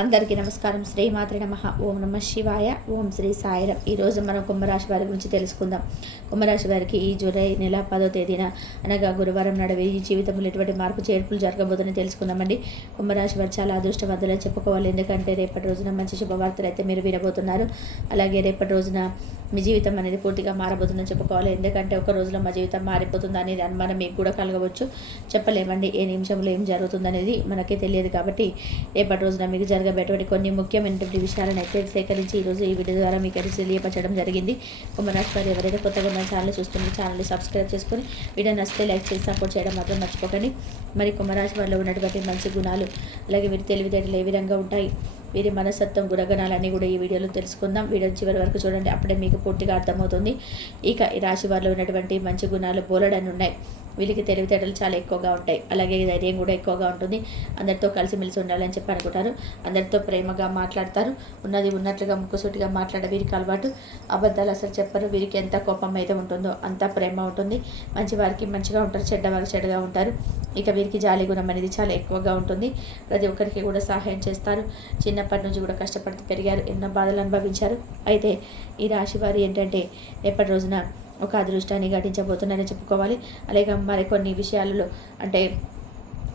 అందరికీ నమస్కారం. శ్రీమాత్రే నమః. ఓం నమః శివాయ. ఓం శ్రీ సాయిరాం. ఈరోజు మనం కుంభరాశి వారి గురించి తెలుసుకుందాం. కుంభరాశి వారికి ఈ జూలై నెల 10వ తేదీన అనగా గురువారం నాడు ఈ జీవితంలో ఎటువంటి మార్పు చేర్పులు జరగబోదని తెలుసుకుందామండి. కుంభరాశి వారు చాలా అదృష్టవంతులని చెప్పుకోవాలి. ఎందుకంటే రేపటి రోజున మంచి శుభవార్తలు అయితే మీరు వినబోతున్నారు. అలాగే రేపటి రోజున మీ జీవితం అనేది పూర్తిగా మారబోతుందని చెప్పుకోవాలి. ఎందుకంటే ఒక రోజులో మా జీవితం మారిపోతుంది అనేది అనుమానం మీకు కూడా కలగవచ్చు. చెప్పలేమండి ఏ నిమిషంలో ఏం జరుగుతుందనేది మనకే తెలియదు. కాబట్టి రేపటి రోజున మీకు జరగబోయేటువంటి కొన్ని ముఖ్యమైనటువంటి విషయాలను అయితే సేకరించి ఈరోజు ఈ వీడియో ద్వారా మీకు అయితే తెలియపరచడం జరిగింది. కుంభరాశి వారు ఎవరైతే కొత్తగా మన ఛానల్ చూస్తున్న ఛానల్ని సబ్స్క్రైబ్ చేసుకొని వీడియో నచ్చితే లైక్ చేసి సపోర్ట్ చేయడం మాత్రం మర్చిపోకండి. మరి కుంభరాశి వారిలో ఉన్నటువంటి మంచి గుణాలు, అలాగే వీరి తెలివితేటలు ఏ విధంగా ఉంటాయి, వీరి మనస్తత్వం గుణగణాలన్నీ కూడా ఈ వీడియోలో తెలుసుకుందాం. వీడియో చివరి వరకు చూడండి, అప్పుడే మీకు పూర్తిగా అర్థమవుతుంది. ఇక ఈ రాశి వారిలో ఉన్నటువంటి మంచి గుణాలు బోలెడన్ని ఉన్నాయి. వీళ్ళకి తెలివితేటలు చాలా ఎక్కువగా ఉంటాయి, అలాగే ధైర్యం కూడా ఎక్కువగా ఉంటుంది. అందరితో కలిసిమెలిసి ఉండాలని చెప్పి అనుకుంటారు. అందరితో ప్రేమగా మాట్లాడతారు. ఉన్నది ఉన్నట్లుగా ముక్కుసూటిగా మాట్లాడే వీరికి అలవాటు. అబద్ధాలు అసలు చెప్పరు. వీరికి ఎంత కోపం అయితే ఉంటుందో అంత ప్రేమ ఉంటుంది. మంచి వారికి మంచిగా ఉంటారు, చెడ్డవారికి చెడ్డగా ఉంటారు. ఇక వీరికి జాలి గుణం అనేది చాలా ఎక్కువగా ఉంటుంది. ప్రతి ఒక్కరికి కూడా సహాయం చేస్తారు. చిన్నప్పటి నుంచి కూడా కష్టపడుతూ పెరిగారు, ఎన్నో బాధలు అనుభవించారు. అయితే ఈ రాశి వారు ఏంటంటే రేపటి రోజున ఒక అదృష్టాన్ని ఘటించబోతున్నారని చెప్పుకోవాలి. అలాగే మరికొన్ని విషయాలలో అంటే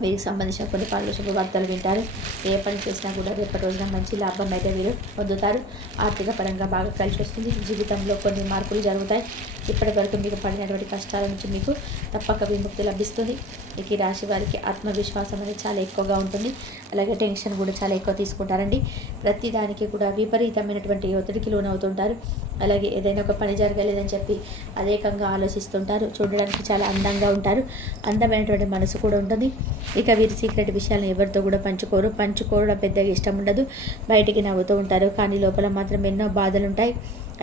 వీరికి సంబంధించిన కొన్ని పనులు శుభవార్తలు వింటారు. ఏ పని చేసినా కూడా రేపటి రోజున మంచి లాభం అయితే వీరు పొందుతారు. ఆర్థిక పరంగా బాగా కలిసి వస్తుంది. జీవితంలో కొన్ని మార్పులు జరుగుతాయి. ఇప్పటి వరకు మీకు పడినటువంటి కష్టాల నుంచి మీకు తప్పక విముక్తి లభిస్తుంది. ఇక ఈ రాశి వారికి ఆత్మవిశ్వాసం అనేది చాలా ఎక్కువగా ఉంటుంది. అలాగే టెన్షన్ కూడా చాలా ఎక్కువ తీసుకుంటారండి. ప్రతి దానికి కూడా విపరీతమైనటువంటి ఒత్తిడికి లోనవుతుంటారు. అలాగే ఏదైనా ఒక పని జరగలేదని చెప్పి అదేకంగా ఆలోచిస్తుంటారు. చూడడానికి చాలా అందంగా ఉంటారు. అందమైనటువంటి మనసు కూడా ఉంటుంది. ఇక వీరి సీక్రెట్ విషయాలను ఎవరితో కూడా పంచుకోవడం పెద్దగా ఇష్టం ఉండదు. బయటికి నవ్వుతూ ఉంటారు, కానీ లోపల మాత్రం ఎన్నో బాధలు ఉంటాయి.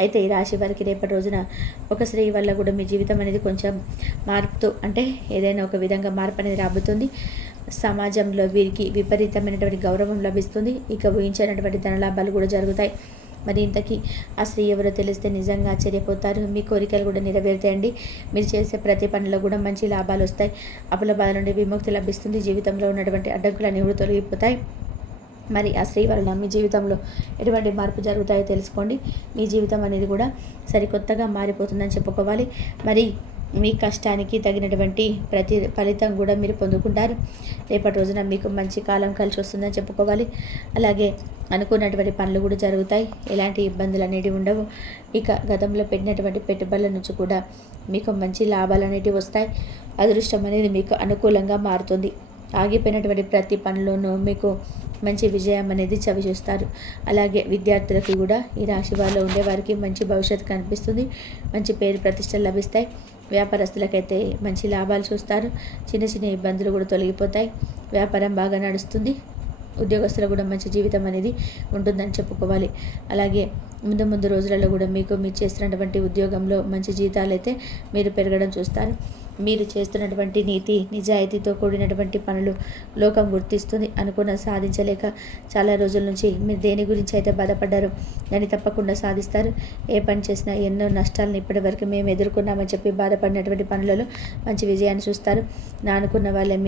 అయితే ఈ రాశి వారికి రేపటి రోజున ఒక స్త్రీ వల్ల కూడా మీ జీవితం అనేది కొంచెం మార్పుతూ అంటే ఏదైనా ఒక విధంగా మార్పు అనేది రాబోతుంది. సమాజంలో వీరికి విపరీతమైనటువంటి గౌరవం లభిస్తుంది. ఇక ఊహించినటువంటి ధనలాభాలు కూడా జరుగుతాయి. మరి ఇంతకీ ఆ స్త్రీ ఎవరో తెలిస్తే నిజంగా ఆశ్చర్యపోతారు. మీ కోరికలు కూడా నెరవేరుతాయండి. మీరు చేసే ప్రతి పనిలో కూడా మంచి లాభాలు వస్తాయి. అప్పుల బాధ నుండి విముక్తి లభిస్తుంది. జీవితంలో ఉన్నటువంటి అడ్డంకులన్నీ కూడా తొలగిపోతాయి. మరి ఆ స్త్రీ వలన మీ జీవితంలో ఎటువంటి మార్పు జరుగుతాయో తెలుసుకోండి. మీ జీవితం అనేది కూడా సరికొత్తగా మారిపోతుందని చెప్పుకోవాలి. మరి మీ కష్టానికి తగినటువంటి ప్రతి ఫలితం కూడా మీరు పొందుకుంటారు. రేపటి రోజున మీకు మంచి కాలం కలిసి వస్తుందని చెప్పుకోవాలి. అలాగే అనుకున్నటువంటి పనులు కూడా జరుగుతాయి. ఎలాంటి ఇబ్బందులు అనేవి ఉండవు. ఇక గతంలో పెట్టినటువంటి పెట్టుబడుల నుంచి కూడా మీకు మంచి లాభాలు అనేవి వస్తాయి. అదృష్టం అనేది మీకు అనుకూలంగా మారుతుంది. ఆగిపోయినటువంటి ప్రతి పనిలోనూ మీకు మంచి విజయం అనేది చవిచూస్తారు. అలాగే విద్యార్థులకి కూడా ఈ రాశి వారిలో ఉండే వారికి మంచి భవిష్యత్తు కనిపిస్తుంది. మంచి పేరు ప్రతిష్టలు లభిస్తాయి. వ్యాపారస్తులకైతే మంచి లాభాలు చూస్తారు. చిన్న చిన్న ఇబ్బందులు కూడా తొలగిపోతాయి. వ్యాపారం బాగా నడుస్తుంది. ఉద్యోగస్తులకు కూడా మంచి జీవితం అనేది ఉంటుందని చెప్పుకోవాలి. అలాగే ముందు రోజులలో కూడా మీరు చేస్తున్నటువంటి ఉద్యోగంలో మంచి జీతాలు అయితే మీరు పెరగడం చూస్తారు. మీరు చేస్తున్నటువంటి నీతి నిజాయితీతో కూడినటువంటి పనులు లోకం గుర్తిస్తుంది. అనుకున్న సాధించలేక చాలా రోజుల నుంచి మీరు దేని గురించి అయితే బాధపడ్డారో దాన్ని తప్పకుండా సాధిస్తారు. ఏ పని చేసినా ఎన్నో నష్టాలను ఇప్పటి వరకు మేము ఎదుర్కొన్నామని చెప్పి బాధపడినటువంటి పనులలో మంచి విజయాన్ని చూస్తారు. నా అనుకున్న వాళ్ళే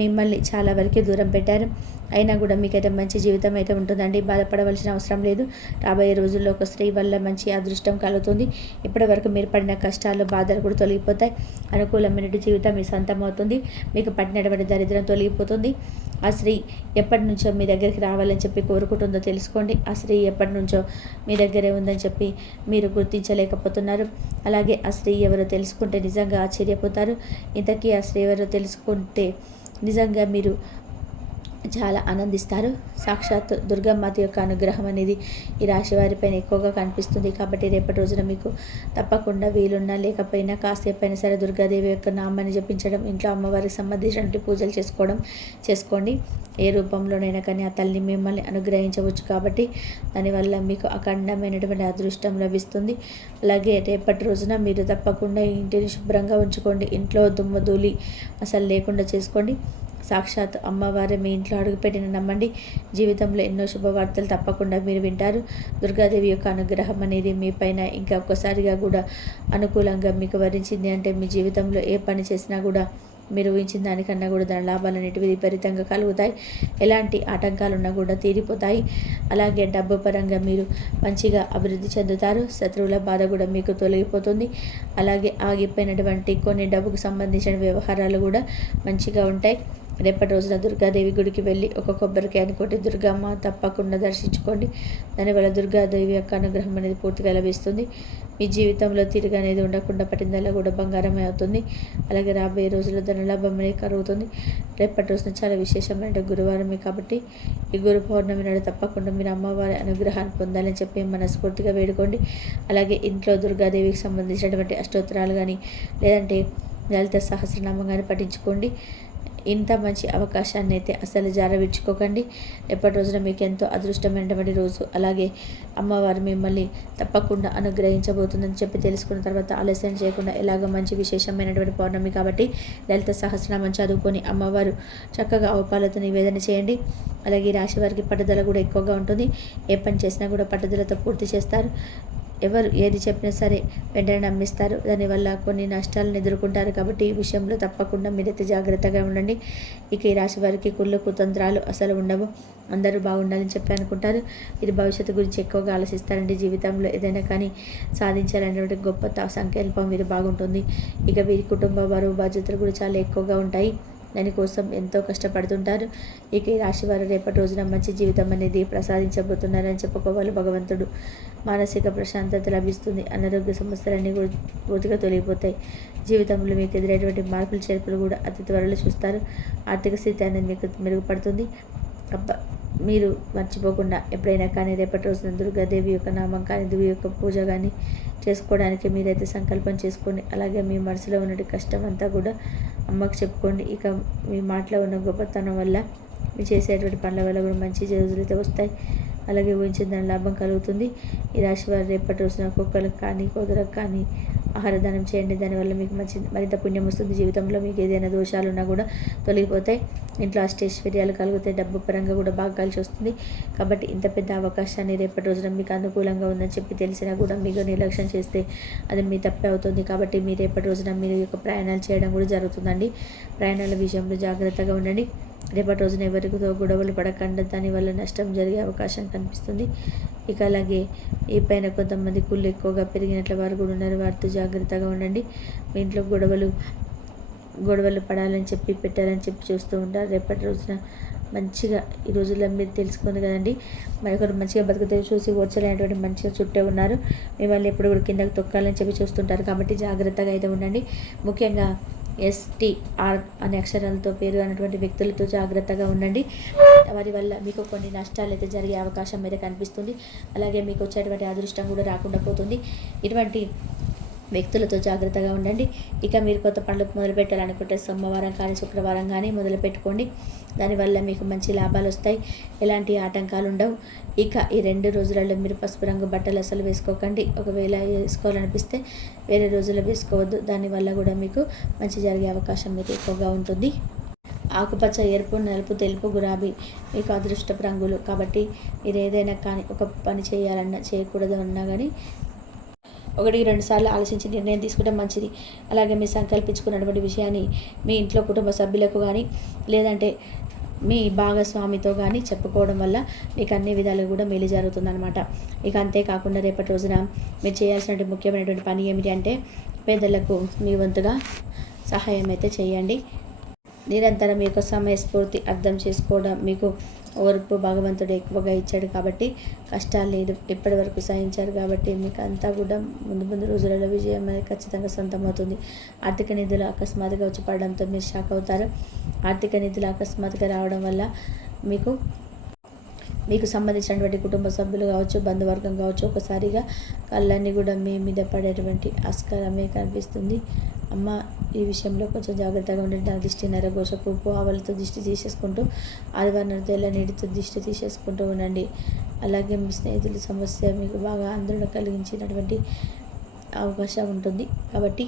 మిమ్మల్ని చాలా వరకు దూరం పెట్టారు. అయినా కూడా మీకైతే మంచి జీవితం అయితే ఉంటుందండి. బాధపడవలసిన అవసరం లేదు. రాబోయే రోజుల్లో ఒక స్త్రీ వల్ల మంచి అదృష్టం కలుగుతుంది. ఇప్పటి వరకు మీరు పడిన కష్టాలు బాధలు కూడా తొలగిపోతాయి. అనుకూలమైన జీవితం మీ సొంతం అవుతుంది. మీకు పడినటువంటి దరిద్రం తొలగిపోతుంది. ఆ స్త్రీ ఎప్పటి నుంచో మీ దగ్గరికి రావాలని చెప్పి కోరుకుంటుందో తెలుసుకోండి. ఆ స్త్రీ ఎప్పటి నుంచో మీ దగ్గరే ఉందని చెప్పి మీరు గుర్తించలేకపోతున్నారు. అలాగే ఆ స్త్రీ ఎవరో తెలుసుకుంటే నిజంగా ఆశ్చర్యపోతారు. ఇంతకీ ఆ స్త్రీ ఎవరో తెలుసుకుంటే నిజంగా మీరు చాలా ఆనందిస్తారు. సాక్షాత్ దుర్గామాత యొక్క అనుగ్రహం అనేది ఈ రాశి వారిపైన ఎక్కువగా కనిపిస్తుంది. కాబట్టి రేపటి రోజున మీకు తప్పకుండా వీలున్నా లేకపోయినా కాసేపు అయినా సరే దుర్గాదేవి యొక్క నామాన్ని జపించడం, ఇంట్లో అమ్మవారికి సంబంధించినటువంటి పూజలు చేసుకోండి. ఏ రూపంలోనైనా కానీ ఆ తల్లి మిమ్మల్ని అనుగ్రహించవచ్చు. కాబట్టి దానివల్ల మీకు అఖండమైనటువంటి అదృష్టం లభిస్తుంది. అలాగే రేపటి రోజున మీరు తప్పకుండా ఇంటిని శుభ్రంగా ఉంచుకోండి. ఇంట్లో దుమ్ము ధూళి అసలు లేకుండా చేసుకోండి. సాక్షాత్ అమ్మవారే మీ ఇంట్లో అడుగుపెట్టిన నమ్మండి. జీవితంలో ఎన్నో శుభవార్తలు తప్పకుండా మీరు వింటారు. దుర్గాదేవి యొక్క అనుగ్రహం అనేది మీ పైన ఇంకా ఒక్కసారిగా కూడా అనుకూలంగా మీకు వరించింది అంటే మీ జీవితంలో ఏ పని చేసినా కూడా మీరు ఊహించిన దానికన్నా కూడా ధన లాభాలు అనేటివి విపరీతంగా కలుగుతాయి. ఎలాంటి ఆటంకాలు ఉన్నా కూడా తీరిపోతాయి. అలాగే డబ్బు పరంగా మీరు మంచిగా అభివృద్ధి చెందుతారు. శత్రువుల బాధ కూడా మీకు తొలగిపోతుంది. అలాగే ఆగిపోయినటువంటి కొన్ని డబ్బుకు సంబంధించిన వ్యవహారాలు కూడా మంచిగా ఉంటాయి. రేపటి రోజున దుర్గాదేవి గుడికి వెళ్ళి ఒక కొబ్బరికాయని కొట్టి దుర్గమ్మ తప్పకుండా దర్శించుకోండి. దానివల్ల దుర్గాదేవి యొక్క అనుగ్రహం అనేది పూర్తిగా లభిస్తుంది. మీ జీవితంలో తిరిగి అనేది ఉండకుండా పట్టిందల్లా కూడా బంగారమే అవుతుంది. అలాగే రాబోయే రోజుల్లో ధనలాభం అనేది కలుగుతుంది. రేపటి రోజున చాలా విశేషమైన గురువారమే కాబట్టి ఈ గురు పౌర్ణమి నాడు తప్పకుండా మీరు అమ్మవారి అనుగ్రహాన్ని పొందాలని చెప్పి మనస్ఫూర్తిగా వేడుకోండి. అలాగే ఇంట్లో దుర్గాదేవికి సంబంధించినటువంటి అష్టోత్తరాలు కానీ లేదంటే లలిత సహస్రనామం కానీ పఠించుకోండి. ఇంత మంచి అవకాశాన్ని అయితే అసలు జారవిడ్చుకోకండి. ఎప్పటి రోజున మీకు ఎంతో అదృష్టమైనటువంటి రోజు. అలాగే అమ్మవారు మిమ్మల్ని తప్పకుండా అనుగ్రహించబోతుందని చెప్పి తెలుసుకున్న తర్వాత ఆలస్యం చేయకుండా ఎలాగో మంచి విశేషమైనటువంటి పౌర్ణమి కాబట్టి లలిత సహస్రనామం చదువుకొని అమ్మవారు చక్కగా అవపాలతో నివేదన చేయండి. అలాగే ఈ రాశి వారికి పట్టుదల కూడా ఎక్కువగా ఉంటుంది. ఏ పని చేసినా కూడా పట్టుదలతో పూర్తి చేస్తారు. ఎవరు ఏది చెప్పినా సరే వెంటనే నమ్మిస్తారు. దానివల్ల కొన్ని నష్టాలను ఎదుర్కొంటారు. కాబట్టి ఈ విషయంలో తప్పకుండా మీరైతే జాగ్రత్తగా ఉండండి. ఇక ఈ రాశి వారికి కుళ్ళు కుతంత్రాలు అసలు ఉండవు. అందరూ బాగుండాలని చెప్పి అనుకుంటారు. ఇది భవిష్యత్తు గురించి ఎక్కువగా ఆలోచిస్తారండి. జీవితంలో ఏదైనా కానీ సాధించాలనేటువంటి గొప్ప సంకల్పం వీరు బాగుంటుంది. ఇక వీరి కుటుంబ బరువు బాధ్యతలు కూడా చాలా ఎక్కువగా ఉంటాయి. దానికోసం ఎంతో కష్టపడుతుంటారు. ఇక ఈ రాశివారు రేపటి రోజున మంచి జీవితం అనేది ప్రసాదించబోతున్నారని చెప్పుకోవాలి. భగవంతుడు మానసిక ప్రశాంతత లభిస్తుంది. అనారోగ్య సమస్యలన్నీ కూడా పూర్తిగా తొలగిపోతాయి. జీవితంలో మీకు ఎదురైనటువంటి మార్పులు చేర్పులు కూడా అతి త్వరలో చూస్తారు. ఆర్థిక స్థితి అనేది మీకు మెరుగుపడుతుంది. మీరు మర్చిపోకుండా ఎప్పుడైనా కానీ రేపటి రోజున దుర్గాదేవి యొక్క నామం కానీ దేవి యొక్క పూజ కానీ చేసుకోవడానికి మీరైతే సంకల్పం చేసుకోండి. అలాగే మీ మనసులో ఉన్నటువంటి కష్టం అంతా కూడా అమ్మకు చెప్పుకోండి. ఇక మీ మాటలో ఉన్న గొప్పతనం వల్ల మీరు చేసేటువంటి పనుల వల్ల కూడా మంచి రోజులైతే వస్తాయి. అలాగే ఊహించిన దాని లాభం కలుగుతుంది. ఈ రాశి వారు రేపటి రోజున కుక్కలకు కానీ కోదలకు కానీ ఆహారదానం చేయండి. దానివల్ల మీకు మరింత పుణ్యం వస్తుంది. జీవితంలో మీకు ఏదైనా దోషాలు ఉన్నా కూడా తొలగిపోతాయి. ఇంట్లో అష్టైశ్వర్యాలు కలుగుతాయి. డబ్బు పరంగా కూడా బాగా కలిసి వస్తుంది. కాబట్టి ఇంత పెద్ద అవకాశాన్ని రేపటి రోజున మీకు అనుకూలంగా ఉందని చెప్పి తెలిసినా కూడా మీకు నిర్లక్ష్యం చేస్తే అది మీ తప్పే అవుతుంది. కాబట్టి మీ రేపటి రోజున మీరు యొక్క ప్రయాణాలు చేయడం కూడా జరుగుతుందండి. ప్రయాణాల విషయంలో జాగ్రత్తగా ఉండండి. రేపటి రోజున ఎవరితో గొడవలు పడకుండా దానివల్ల నష్టం జరిగే అవకాశం కనిపిస్తుంది. ఇక అలాగే ఈ పైన కొంతమంది కుళ్ళు ఎక్కువగా పెరిగినట్లు వారు కూడా ఉన్నారు. వారితో జాగ్రత్తగా ఉండండి. మీ ఇంట్లో గొడవలు పడాలని చెప్పి పెట్టాలని చెప్పి చూస్తూ ఉంటారు. రేపటి రోజున మంచిగా ఈ రోజుల్లో మీరు తెలుసుకుంది కదండి. మరొకరు మంచిగా బతుకుతే చూసి ఓర్చలేనటువంటి మంచిగా చుట్టే ఉన్నారు. మిమ్మల్ని ఎప్పుడు కూడా కిందకు తొక్కాలని చెప్పి చూస్తుంటారు. కాబట్టి జాగ్రత్తగా అయితే ఉండండి. ముఖ్యంగా STR అనే అక్షరాలతో పేరు అన్నటువంటి వ్యక్తులతో జాగ్రత్తగా ఉండండి. వారి వల్ల మీకు కొన్ని నష్టాలు అయితే జరిగే అవకాశం అయితే కనిపిస్తుంది. అలాగే మీకు వచ్చేటువంటి అదృష్టం కూడా రాకుండా పోతుంది. ఇటువంటి వ్యక్తులతో జాగ్రత్తగా ఉండండి. ఇక మీరు కొత్త పనులు మొదలు పెట్టాలనుకుంటే సోమవారం కానీ శుక్రవారం కానీ మొదలు పెట్టుకోండి. దానివల్ల మీకు మంచి లాభాలు వస్తాయి. ఎలాంటి ఆటంకాలు ఉండవు. ఇక ఈ 2 రోజులలో మీరు పసుపు రంగు బట్టలు అసలు వేసుకోకండి. ఒకవేళ వేసుకోవాలనిపిస్తే వేరే రోజుల్లో వేసుకోవద్దు. దానివల్ల కూడా మీకు మంచి జరిగే అవకాశం మీకు ఎక్కువగా ఉంటుంది. ఆకుపచ్చ, ఎరుపు, నలుపు, తెలుపు, గులాబీ మీకు అదృష్టపు రంగులు. కాబట్టి మీరు ఏదైనా కానీ ఒక పని చేయాలన్నా చేయకూడదు అన్నా కానీ 1-2 సార్లు ఆలోచించి నిర్ణయం తీసుకుంటే మంచిది. అలాగే మీరు సంకల్పించుకున్నటువంటి విషయాన్ని మీ ఇంట్లో కుటుంబ సభ్యులకు కానీ లేదంటే మీ భాగస్వామితో కానీ చెప్పుకోవడం వల్ల మీకు అన్ని విధాలుగా కూడా మేలు జరుగుతుందన్నమాట. ఇక అంతేకాకుండా రేపటి రోజున మీరు చేయాల్సినటువంటి ముఖ్యమైనటువంటి పని ఏమిటి అంటే పేదలకు మీ వంతుగా సహాయం అయితే చేయండి. నిరంతరం మీ యొక్క సమయస్ఫూర్తి అర్థం చేసుకోవడం మీకు ఓర్పు భగవంతుడు ఎక్కువగా ఇచ్చాడు. కాబట్టి కష్టాలు లేదు ఇప్పటి వరకు సహించారు. కాబట్టి మీకు అంతా కూడా ముందు రోజులలో విజయం అనేది ఖచ్చితంగా సొంతమవుతుంది. ఆర్థిక నిధులు అకస్మాత్తుగా వచ్చి పడడంతో మీరు షాక్ అవుతారు. ఆర్థిక నిధులు అకస్మాత్తుగా రావడం వల్ల మీకు సంబంధించినటువంటి కుటుంబ సభ్యులు కావచ్చు, బంధువర్గం కావచ్చు, ఒకసారిగా కళ్ళన్నీ కూడా మీ మీద పడేటువంటి ఆస్కారమే కనిపిస్తుంది. అమ్మ ఈ విషయంలో కొంచెం జాగ్రత్తగా ఉండండి. నా దిష్టి నరఘోష పువ్వు ఆవలతో దిష్టి తీసేసుకుంటూ ఆదివారం తెల్ల నీటితో దిష్టి తీసేసుకుంటూ ఉండండి. అలాగే మీ స్నేహితుల సమస్య మీకు బాగా ఆందోళన కలిగించినటువంటి అవకాశం ఉంటుంది. కాబట్టి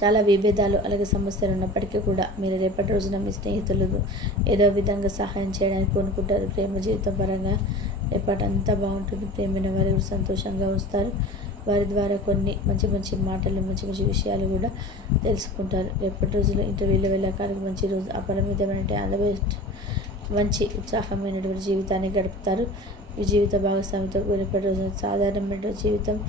చాలా విభేదాలు అలాగే సమస్యలు ఉన్నప్పటికీ కూడా మీరు రేపటి రోజున మీ స్నేహితులు ఏదో విధంగా సహాయం చేయడానికి కొనుక్కుంటారు. ప్రేమ జీవితం పరంగా రేపటి అంతా బాగుంటుంది. ప్రేమైన వారు సంతోషంగా వస్తారు. వారి ద్వారా కొన్ని మంచి మంచి మాటలు, మంచి మంచి విషయాలు కూడా తెలుసుకుంటారు. రేపటి రోజుల్లో ఇంటర్వ్యూలో వెళ్ళడానికి మంచి రోజు. అపరిమితమైన ఆల్ ద బెస్ట్. మంచి ఉత్సాహమైనటువంటి జీవితాన్ని గడుపుతారు. మీ జీవిత భాగస్వామితో రేపటి రోజున సాధారణమైన జీవితం